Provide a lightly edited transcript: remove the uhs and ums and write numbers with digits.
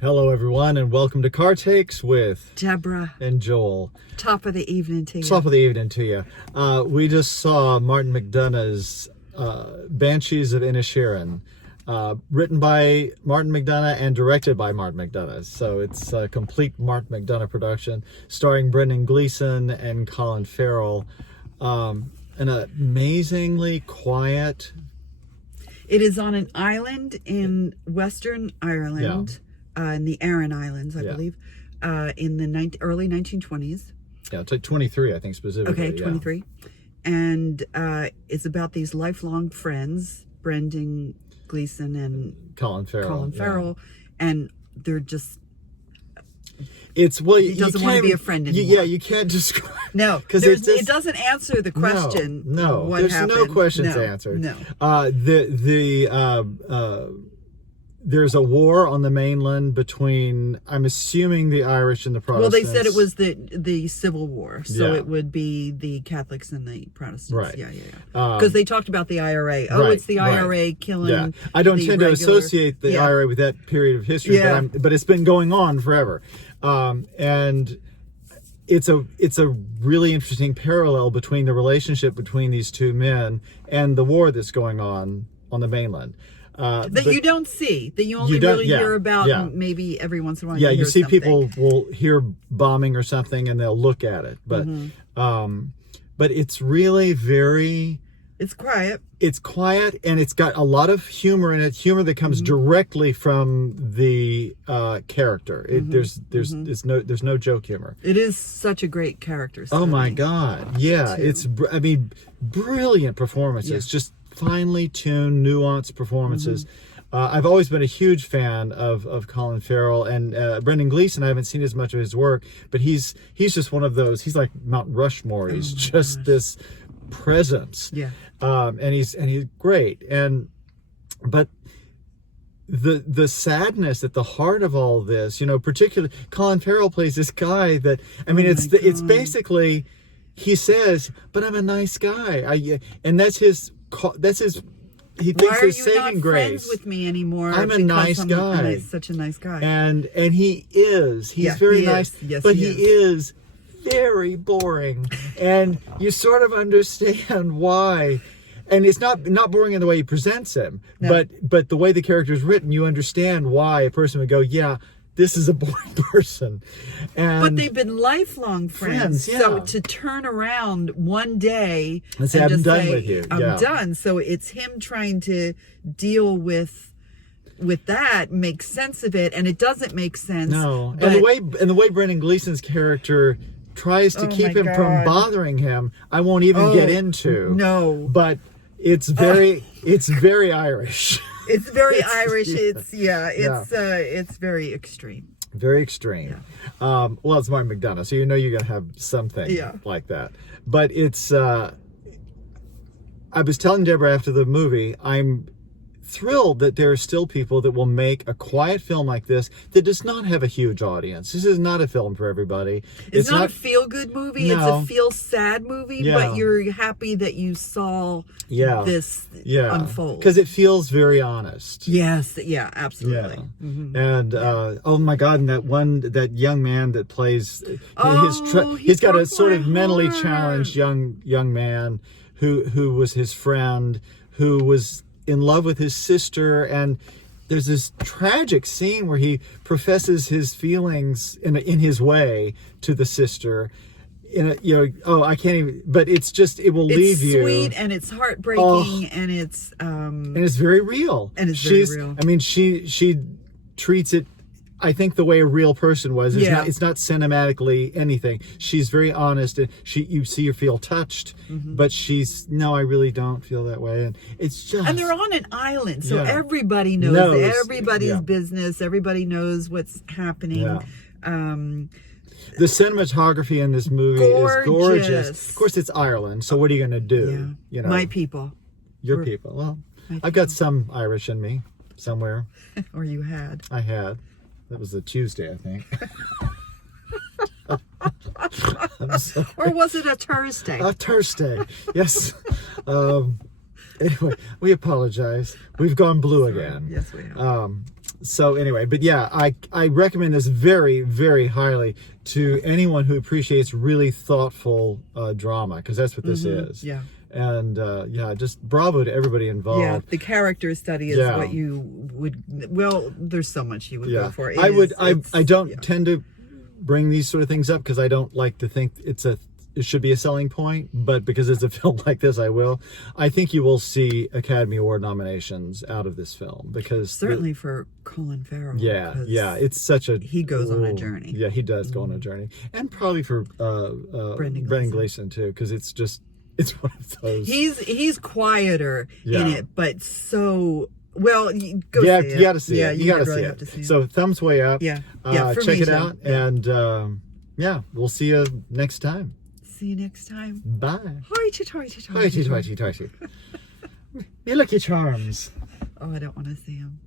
Hello, everyone, and welcome to Car Takes with Deborah. and Joel. Top of the evening to you. Top of the evening to you. We just saw Martin McDonagh's Banshees of Inisherin, written by Martin McDonagh and directed by Martin McDonagh. So it's a complete Martin McDonagh production, starring Gleeson and Colin Farrell. An amazingly quiet. It is on an island in Western Ireland. In the Aran Islands, I believe, in the early 1920s. Yeah, it's like 23, I think, specifically. Okay, 23. Yeah. And it's about these lifelong friends, Brendan Gleeson and Colin Farrell. And they're just... He doesn't want to be a friend anymore. Yeah, you can't describe... No, because it doesn't answer the question. No, what there's happened. no questions answered. No. There's a war on the mainland between, I'm assuming, the Irish and the Protestants. Well, they said it was the Civil War, so it would be the Catholics and the Protestants. Right. Yeah. Because they talked about the IRA. It's the IRA killing. Yeah, I don't tend to associate the IRA with that period of history, but it's been going on forever, and it's a really interesting parallel between the relationship between these two men and the war that's going on the mainland. That you don't see, that you only really hear about maybe every once in a while. Yeah, you see something. People will hear bombing or something and they'll look at it. But but it's really very... It's quiet. It's quiet, and it's got a lot of humor in it. Humor that comes directly from the character. There's no joke humor. It is such a great character study. Oh my God! Yeah, too. Brilliant performances. Yeah. Just finely tuned, nuanced performances. I've always been a huge fan of Colin Farrell and Brendan Gleeson. I haven't seen as much of his work, but he's just one of those. He's like Mount Rushmore. He's just this presence. Yeah. And he's great. But the sadness at the heart of all this, particularly Colin Farrell plays this guy that it's basically, he says, "But I'm a nice guy." And that's his. He thinks his saving grace. Why are you not friends with me anymore? I'm a nice guy. Such a nice guy. And he is. He's very nice. Yes, but he is very boring. And you sort of understand why. And it's not boring in the way he presents him, but the way the character is written, you understand why a person would go, yeah, this is a boring person. But they've been lifelong friends. Yeah. So to turn around one day and say, I'm done with you. I'm done. So it's him trying to deal with that, make sense of it, and it doesn't make sense. No. And the way Brendan Gleeson's character tries to keep him from bothering him, I won't even get into. No. But it's very Irish. It's very Irish. It's very extreme. Very extreme. Yeah. Well, it's Martin McDonagh, so you're going to have something like that. But it's... I was telling Deborah after the movie, I'm thrilled that there are still people that will make a quiet film like this that does not have a huge audience. This is not a film for everybody. It's not a feel-good movie. No. It's a feel-sad movie, but you're happy that you saw this unfold. Because it feels very honest. Yes, absolutely. Yeah. Mm-hmm. And, oh my God, and that young man that plays, he's got a sort of mentally challenged young man who was his friend, who was in love with his sister, and there's this tragic scene where he professes his feelings in his way to the sister. I can't even. But it's just, it will leave you. It's sweet and it's heartbreaking and it's very real. And it's very real. I mean, she treats it, I think, the way a real person was. It's not cinematically anything. She's very honest, and you see her feel touched, but no, I really don't feel that way. And it's just... And they're on an island, so everybody knows everybody's business. Everybody knows what's happening. Yeah. The cinematography in this movie is gorgeous. Of course, it's Ireland, so what are you going to do? Yeah. My people. Your people. Well, I've got some Irish in me somewhere. Or you had. I had. That was a Tuesday, I think. Or was it a Thursday? A Thursday, yes. Anyway, we apologize. We've gone blue again. Yes, we have. So anyway, but yeah, I recommend this very, very highly to anyone who appreciates really thoughtful drama, because that's what this is. Yeah. And yeah, just bravo to everybody involved. Yeah, the character study is what you would. Well, there's so much you would go for. I don't tend to bring these sort of things up because I don't like to think it should be a selling point, but because it's a film like this, I will. I think you will see Academy Award nominations out of this film, because certainly for Colin Farrell. Yeah, it's such a he goes on a journey. Yeah, he does go on a journey, and probably for Brendan Gleeson too, because it's one of those. He's quieter in it, but so. Well, you got to see it. You got to see it. So thumbs way up. Yeah, check it out, and we'll see you next time. See you next time. Bye. Hoity-toity-toity. Hoity-toity-toity. You lucky charms. Oh, I don't want to see him.